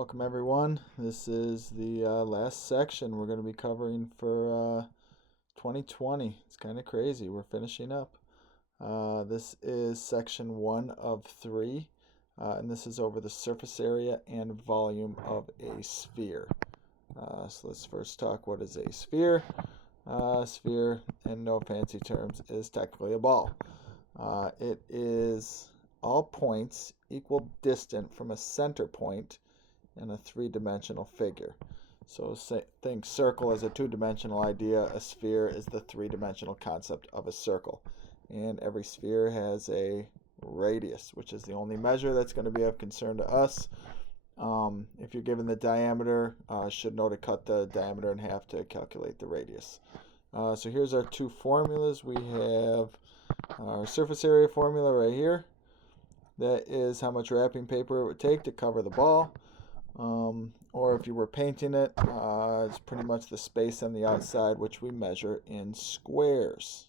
Welcome everyone. This is the last section we're going to be covering for 2020. It's kind of crazy. We're finishing up. This is section 1 of 3, and this is over the surface area and volume of a sphere. So let's first talk what is a sphere. Sphere, in no fancy terms, is technically a ball. It is all points equal distant from a center point in a three-dimensional figure. So think circle as a two-dimensional idea. A sphere is the three-dimensional concept of a circle. And every sphere has a radius, which is the only measure that's going to be of concern to us. If you're given the diameter, should know to cut the diameter in half to calculate the radius. So here's our two formulas. We have our surface area formula right here. That is how much wrapping paper it would take to cover the ball. Or if you were painting it, it's pretty much the space on the outside, which we measure in squares.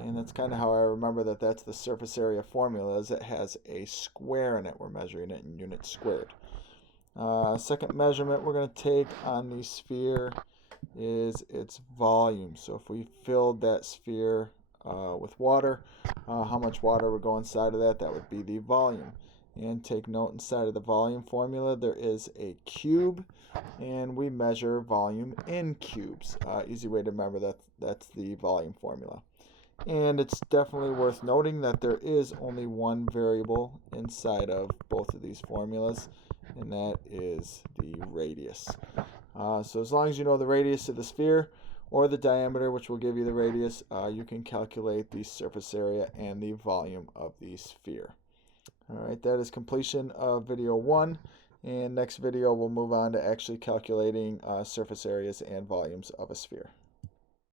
And that's kind of how I remember that that's the surface area formula, is it has a square in it. We're measuring it in units squared. Second measurement we're going to take on the sphere is its volume. So if we filled that sphere with water, how much water would go inside of that? That would be the volume. And take note, inside of the volume formula there is a cube, and we measure volume in cubes. Easy way to remember that that's the volume formula. And it's definitely worth noting that there is only one variable inside of both of these formulas, and that is the radius. So as long as you know the radius of the sphere or the diameter, which will give you the radius, you can calculate the surface area and the volume of the sphere. Alright, that is completion of video 1, and next video we'll move on to actually calculating surface areas and volumes of a sphere.